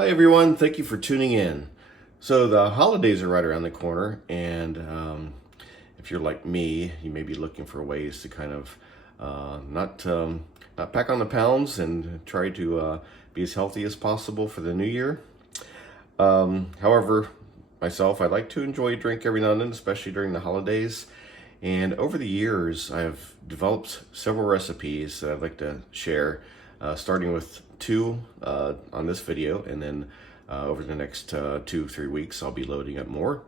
Hi everyone, thank you for tuning in. So the holidays are right around the corner, and if you're like me, you may be looking for ways to kind of not pack on the pounds and try to be as healthy as possible for the new year. However, myself, I like to enjoy a drink every now and then, especially during the holidays. And over the years, I've developed several recipes that I'd like to share, starting with two on this video, and then over the next 2-3 weeks, I'll be loading up more.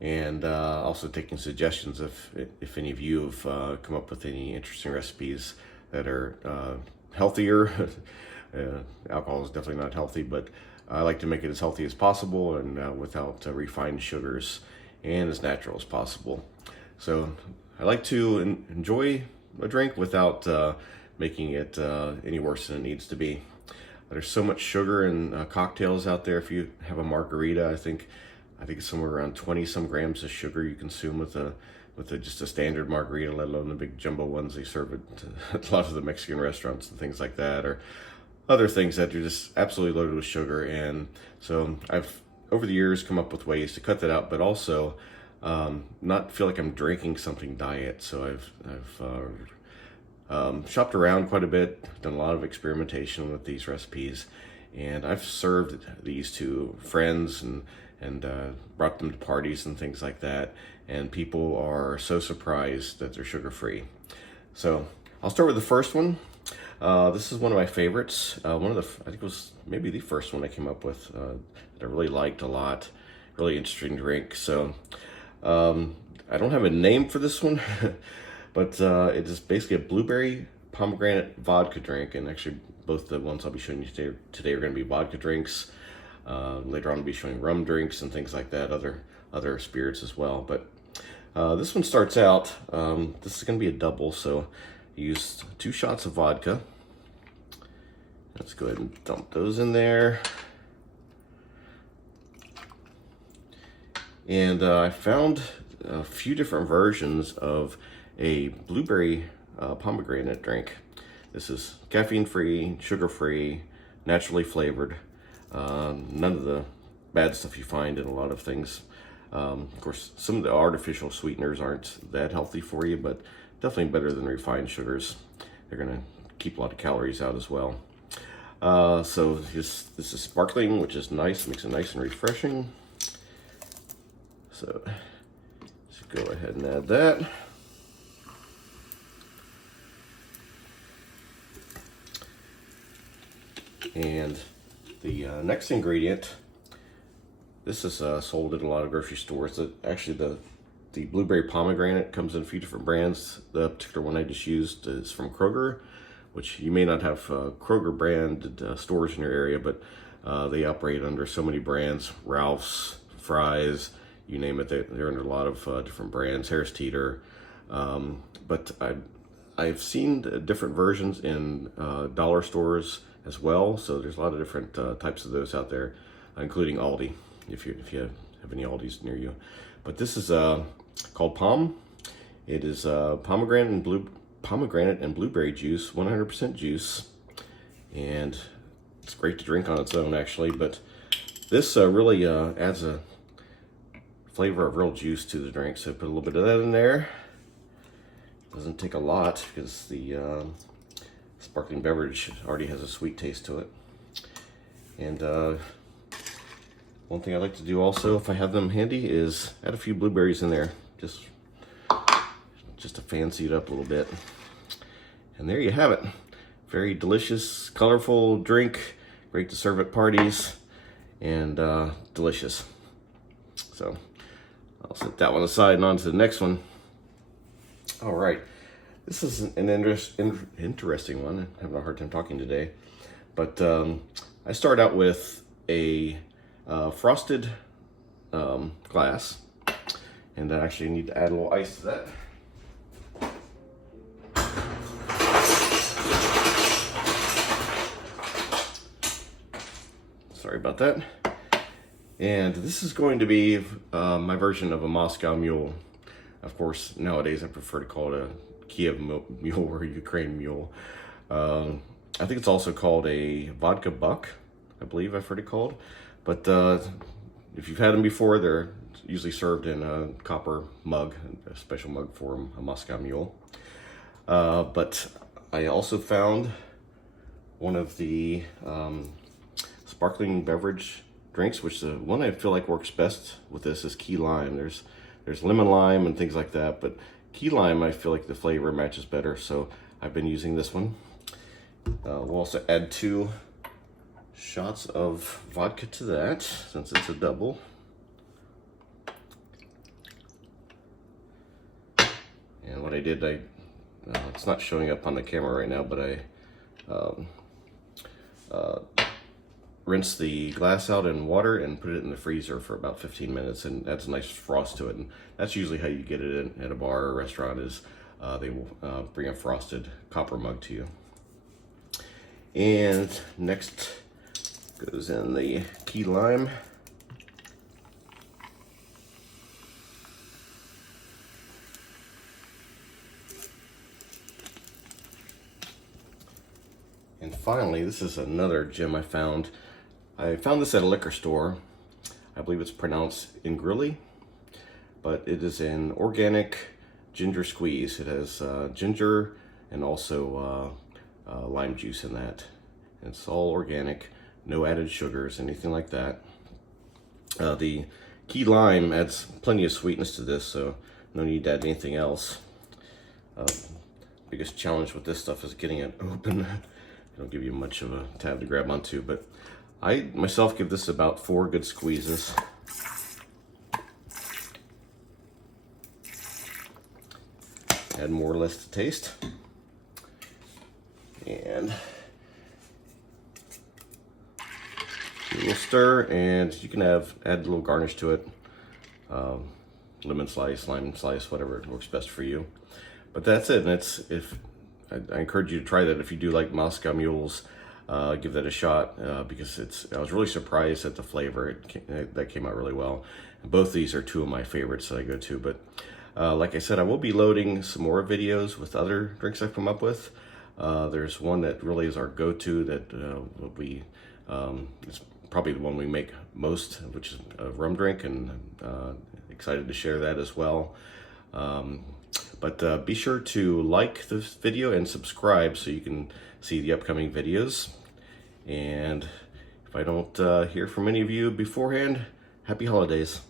And also taking suggestions if any of you have come up with any interesting recipes that are healthier. Alcohol is definitely not healthy, but I like to make it as healthy as possible and without refined sugars and as natural as possible. So I like to enjoy a drink without making it any worse than it needs to be. There's so much sugar in cocktails out there. If you have a margarita, I think it's somewhere around 20 some grams of sugar you consume with just a standard margarita, let alone the big jumbo ones they serve at a lot of the Mexican restaurants and things like that, or other things that are just absolutely loaded with sugar. And so I've over the years come up with ways to cut that out, but also not feel like I'm drinking something diet. So I've shopped around quite a bit, done a lot of experimentation with these recipes, and I've served these to friends and brought them to parties and things like that. And people are so surprised that they're sugar-free. So I'll start with the first one. This is one of my favorites. I think it was maybe the first one I came up with that I really liked a lot. Really interesting drink. So I don't have a name for this one, but it is basically a blueberry pomegranate vodka drink. And actually, both the ones I'll be showing you today are going to be vodka drinks. Later on, I'll be showing rum drinks and things like that, other spirits as well. But this one starts out. This is going to be a double, so I used 2 shots of vodka. Let's go ahead and dump those in there. And I found a few different versions of a blueberry pomegranate drink. This is caffeine-free, sugar-free, naturally flavored. None of the bad stuff you find in a lot of things. Of course, some of the artificial sweeteners aren't that healthy for you, but definitely better than refined sugars. They're going to keep a lot of calories out as well. So this is sparkling, which is nice, makes it nice and refreshing. So just go ahead and add that. And the next ingredient, this is sold at a lot of grocery stores. Actually, the blueberry pomegranate comes in a few different brands. The particular one I just used is from Kroger, which you may not have Kroger branded stores in your area, but they operate under so many brands. Ralph's, Fry's, you name it. They're under a lot of different brands. Harris Teeter. But I've seen different versions in dollar stores as well. So there's a lot of different types of those out there, including Aldi, if you have any Aldis near you. But this is called Pom. It is pomegranate and blueberry juice, 100% juice, and it's great to drink on its own actually. But this really adds a flavor of real juice to the drink. So put a little bit of that in there. Doesn't take a lot because the sparkling beverage already has a sweet taste to it. And one thing I like to do also, if I have them handy, is add a few blueberries in there, just to fancy it up a little bit. And there you have it. Very delicious, colorful drink, great to serve at parties, and delicious. So I'll set that one aside and on to the next one. All right, this is an interesting one. I'm having a hard time talking today, but I start out with a frosted glass, and I actually need to add a little ice to that. Sorry about that. And this is going to be my version of a Moscow Mule. Of course, nowadays I prefer to call it a Kiev Mule or Ukraine Mule. I think it's also called a vodka buck I believe I've heard it called. But if you've had them before, they're usually served in a copper mug, a special mug for a Moscow Mule. But I also found one of the sparkling beverage drinks, which the one I feel like works best with this is key lime. There's lemon lime and things like that, but key lime, I feel like the flavor matches better, so I've been using this one. We'll also add 2 shots of vodka to that, since it's a double. And what I did, it's not showing up on the camera right now, but I rinsed the glass out in water and put it in the freezer for about 15 minutes, and that's a nice frost to it. And that's usually how you get it at a bar or a restaurant, is they will bring a frosted copper mug to you. And next goes in the key lime. And finally, this is another gem I found. I found this at a liquor store. I believe it's pronounced Ingrilli, but it is an organic ginger squeeze. It has ginger and also lime juice in that. And it's all organic, no added sugars, anything like that. The key lime adds plenty of sweetness to this, so no need to add anything else. Biggest challenge with this stuff is getting it open. It'll give you much of a tab to grab onto, but I myself give this about 4 good squeezes. Add more or less to taste. And a little stir, and you can add a little garnish to it. Lemon slice, lime slice, whatever works best for you. But that's it, and I encourage you to try that if you do like Moscow Mules. Give that a shot because I was really surprised at the flavor. That came out really well. Both these are 2 of my favorites that I go to, but like I said, I will be loading some more videos with other drinks I've come up with. There's one that really is our go-to that it's probably the one we make most, which is a rum drink, and excited to share that as well. But be sure to like this video and subscribe so you can see the upcoming videos. And if I don't hear from any of you beforehand, happy holidays.